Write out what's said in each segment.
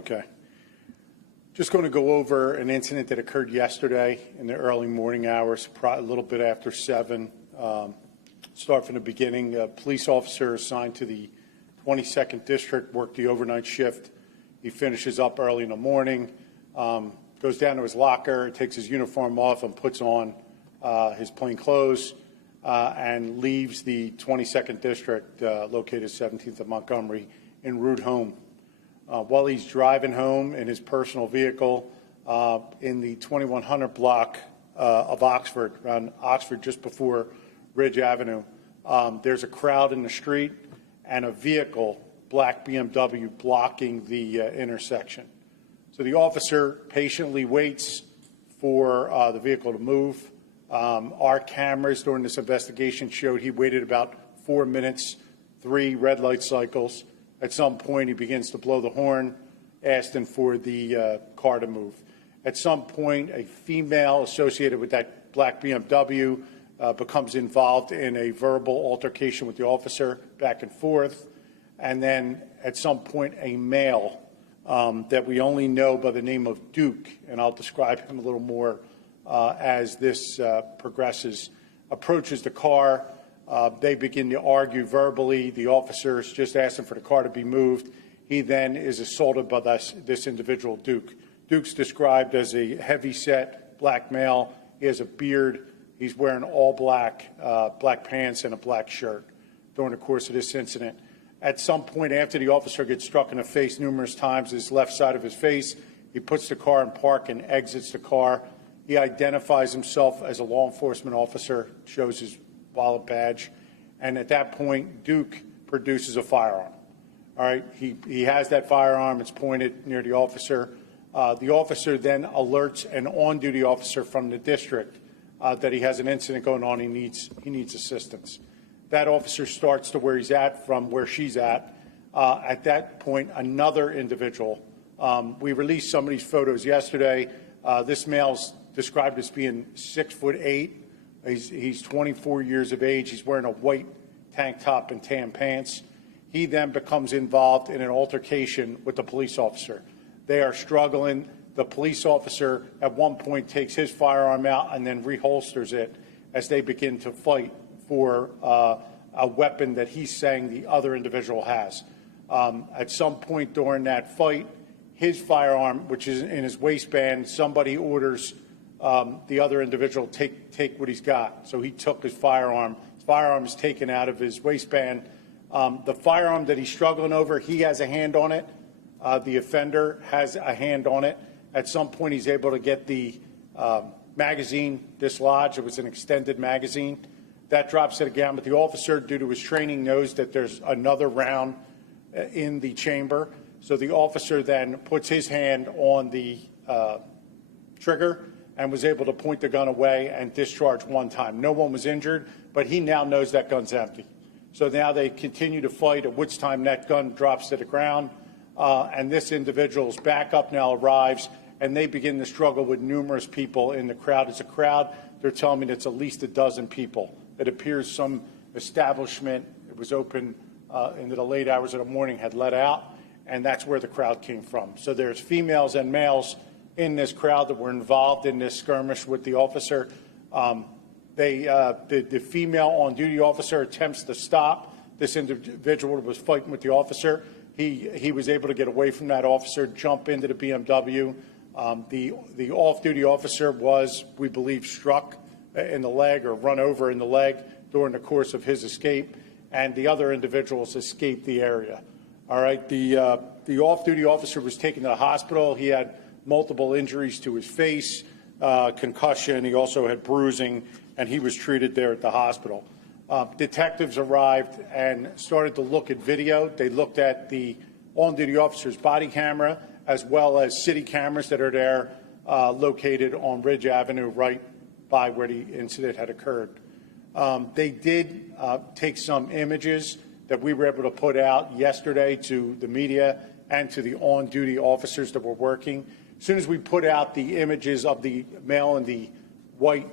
Okay. Just going to go over an incident that occurred yesterday in the early morning hours, a little bit after 7. Start from the beginning. A police officer assigned to the 22nd District worked the overnight shift. He finishes up early in the morning, goes down to his locker, takes his uniform off and puts on his plain clothes and leaves the 22nd District, located 17th of Montgomery, en route home. While he's driving home in his personal vehicle in the 2100 block of Oxford, around Oxford just before Ridge Avenue, there's a crowd in the street and a vehicle, black BMW, blocking the intersection. So the officer patiently waits for the vehicle to move. Our cameras during this investigation showed he waited about 4 minutes, 3 red light cycles. At some point, he begins to blow the horn, asking for the car to move. At some point, a female associated with that black BMW becomes involved in a verbal altercation with the officer, back and forth. And then at some point, a male that we only know by the name of Duke, and I'll describe him a little more as this progresses, approaches the car. They begin to argue verbally. The officer is just asking for the car to be moved. He then is assaulted by this individual, Duke. Duke's described as a heavy-set black male. He has a beard. He's wearing all black, black pants and a black shirt during the course of this incident. At some point after the officer gets struck in the face numerous times, his left side of his face, he puts the car in park and exits the car. He identifies himself as a law enforcement officer, shows his wallet badge, and at that point, Duke produces a firearm. All right, he has that firearm. It's pointed near the officer. The officer then alerts an on-duty officer from the district that he has an incident going on. He needs assistance. That officer starts to where he's at from where she's at. At that point, another individual. We released some of these photos yesterday. This male's described as being 6'8". He's 24 years of age. He's wearing a white tank top and tan pants. He then becomes involved in an altercation with the police officer. They are struggling. The police officer at one point takes his firearm out and then reholsters it as they begin to fight for a weapon that he's saying the other individual has. At some point during that fight, his firearm, which is in his waistband, somebody orders the other individual take what he's got. So he took his firearm. His firearm is taken out of his waistband. The firearm that he's struggling over, he has a hand on it. The offender has a hand on it. At some point, he's able to get the magazine dislodged. It was an extended magazine. That drops to the ground, but the officer, due to his training, knows that there's another round in the chamber. So the officer then puts his hand on the trigger and was able to point the gun away and discharge one time. No one was injured, but he now knows that gun's empty. So now they continue to fight, at which time that gun drops to the ground, and this individual's backup now arrives, and they begin to struggle with numerous people in the crowd. It's a crowd, they're telling me it's at least a dozen people. It appears some establishment, it was open into the late hours of the morning, had let out, and that's where the crowd came from. So there's females and males in this crowd that were involved in this skirmish with the officer. The female on-duty officer attempts to stop this individual who was fighting with the officer. He was able to get away from that officer, jump into the BMW. The off-duty officer was, we believe, struck in the leg or run over in the leg during the course of his escape, and the other individuals escaped the area. All right, the off-duty officer was taken to the hospital. He had multiple injuries to his face, concussion. He also had bruising, and he was treated there at the hospital. Detectives arrived and started to look at video. They looked at the on-duty officer's body camera as well as city cameras that are there located on Ridge Avenue right by where the incident had occurred. They did take some images that we were able to put out yesterday to the media and to the on-duty officers that were working. As soon as we put out the images of the male in the white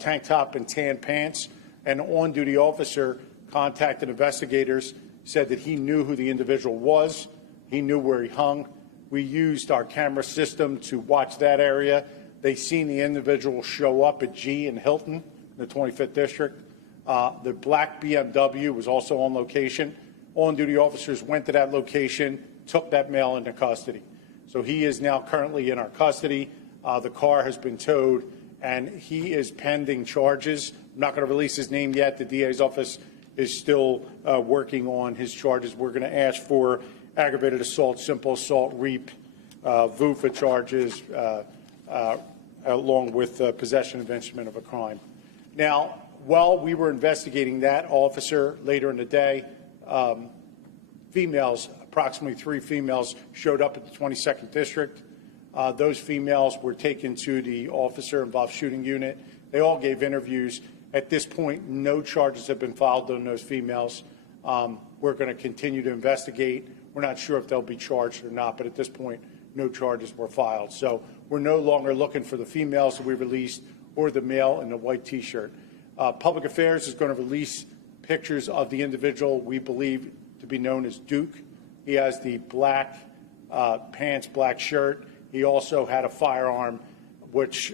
tank top and tan pants, an on-duty officer contacted investigators, said that he knew who the individual was, he knew where he hung. We used our camera system to watch that area. They seen the individual show up at G in Hilton, in the 25th District. The black BMW was also on location. On-duty officers went to that location, took that male into custody. So he is now currently in our custody. The car has been towed, and he is pending charges. I'm not going to release his name yet. The DA's office is still working on his charges. We're going to ask for aggravated assault, simple assault, REAP, VUFA charges, along with possession of instrument of a crime. Now, while we were investigating that officer later in the day, females, approximately 3 females, showed up at the 22nd District. Those females were taken to the officer-involved shooting unit. They all gave interviews. At this point, no charges have been filed on those females. We're going to continue to investigate. We're not sure if they'll be charged or not, but at this point, no charges were filed. So we're no longer looking for the females that we released or the male in the white T-shirt. Public Affairs is going to release pictures of the individual we believe to be known as Duke. He has the black pants, black shirt. He also had a firearm, which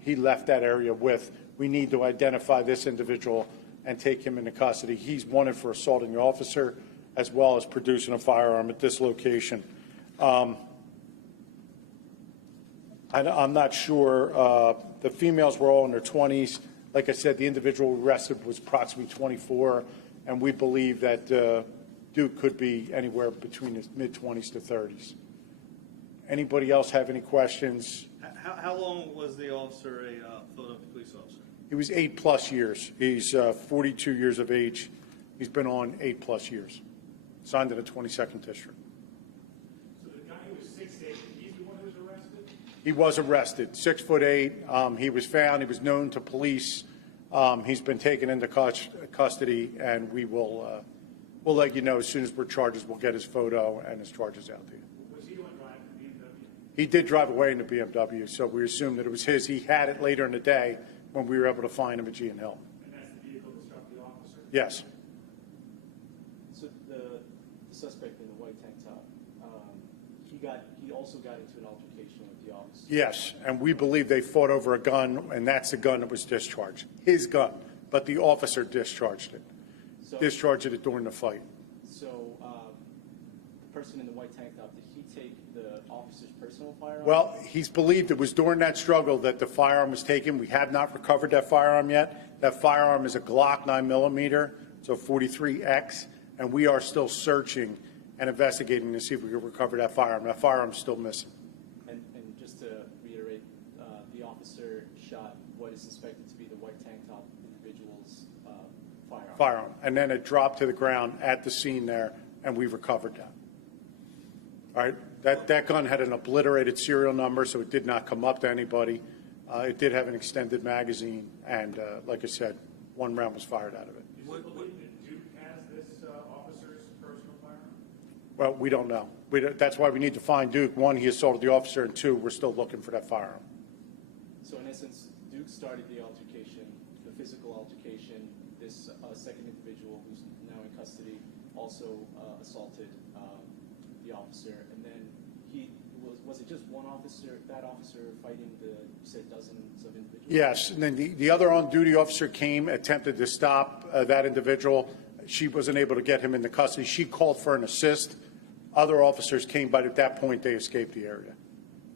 he left that area with. We need to identify this individual and take him into custody. He's wanted for assaulting the officer as well as producing a firearm at this location. I'm not sure. The females were all in their 20s. Like I said, the individual arrested was approximately 24, and we believe that Duke could be anywhere between his mid-20s to 30s. Anybody else have any questions? How long was the officer a Philadelphia police officer? He was 8+ years. He's 42 years of age. He's been on 8+ years. Signed in the 22nd District. So the guy who was 6'8", he's the one who was arrested? He was arrested, 6'8". He was found. He was known to police. He's been taken into custody, and we'll let you know as soon as we're charged. We'll get his photo and his charges out to you. Was he the one driving the BMW? He did drive away in the BMW, so we assume that it was his. He had it later in the day when we were able to find him at G and Hill. And that's the vehicle that struck the officer? Yes. So the suspect in the white tank top, he also got into an altercation with the officer? Yes, and we believe they fought over a gun, and that's the gun that was discharged. His gun, but the officer discharged it. Discharged it during the fight. So the person in the white tank top, did he take the officer's personal firearm? Well, he's believed it was during that struggle that the firearm was taken. We have not recovered that firearm yet. That firearm is a Glock 9mm, so 43X, and we are still searching and investigating to see if we can recover that firearm. That firearm's still missing. And just to reiterate, the officer shot what is suspected to be the white tank top individual's firearm. And then it dropped to the ground at the scene there, and we recovered that. All right, that gun had an obliterated serial number, so it did not come up to anybody. It did have an extended magazine, and like I said, 1 round was fired out of it. Do you believe that Duke has this officer's personal firearm? Well, we don't know. That's why we need to find Duke. 1, he assaulted the officer, and 2, we're still looking for that firearm. So in essence, Duke started the altercation, the physical altercation. This second individual, who's now in custody, also assaulted the officer, and then was it just one officer, that officer fighting you said dozens of individuals? Yes, and then the other on-duty officer came, attempted to stop that individual. She wasn't able to get him into custody. She called for an assist. Other officers came, but at that point, they escaped the area.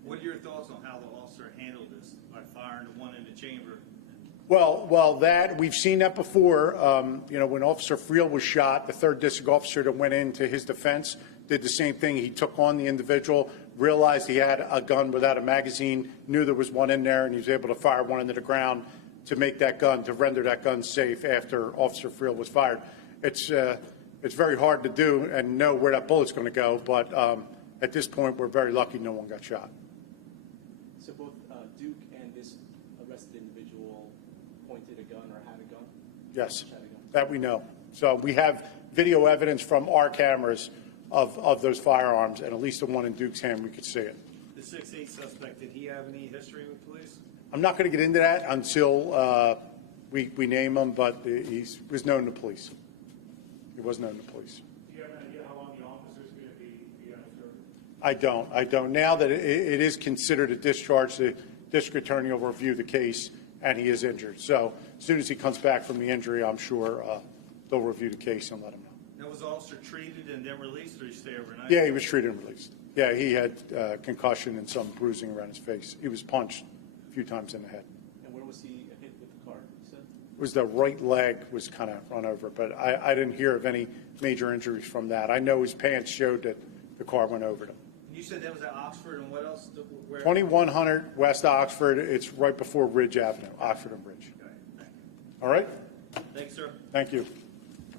What are your thoughts on how the officer handled this by firing the one in the chamber? Well, that we've seen that before. When Officer Friel was shot, the 3rd District officer that went into his defense did the same thing. He took on the individual, realized he had a gun without a magazine, knew there was one in there, and he was able to fire one into the ground to make that gun, to render that gun safe after Officer Friel was fired. It's very hard to do and know where that bullet's going to go, but at this point, we're very lucky no one got shot. So both Duke and this arrested individual pointed a gun or had a gun? Yes, that we know. So we have video evidence from our cameras of those firearms, and at least the one in Duke's hand, we could see it. The 6'8" suspect, did he have any history with police? I'm not going to get into that until we name him, but he was known to police. He was known to police. Do you have an idea how long the officer's going to be on the jury? I don't. Now that it is considered a discharge, the district attorney will review the case, and he is injured. So as soon as he comes back from the injury, I'm sure they'll review the case and let him know. Now, was the officer treated and then released, or did he stay overnight? Yeah, he was treated and released. Yeah, he had concussion and some bruising around his face. He was punched a few times in the head. And where was he hit with the car, you said? It was the right leg was kind of run over, but I didn't hear of any major injuries from that. I know his pants showed that the car went over him. You said that was at Oxford, and what else? Where? 2100 West Oxford. It's right before Ridge Avenue, Oxford and Ridge. Okay. All right? Thanks, sir. Thank you.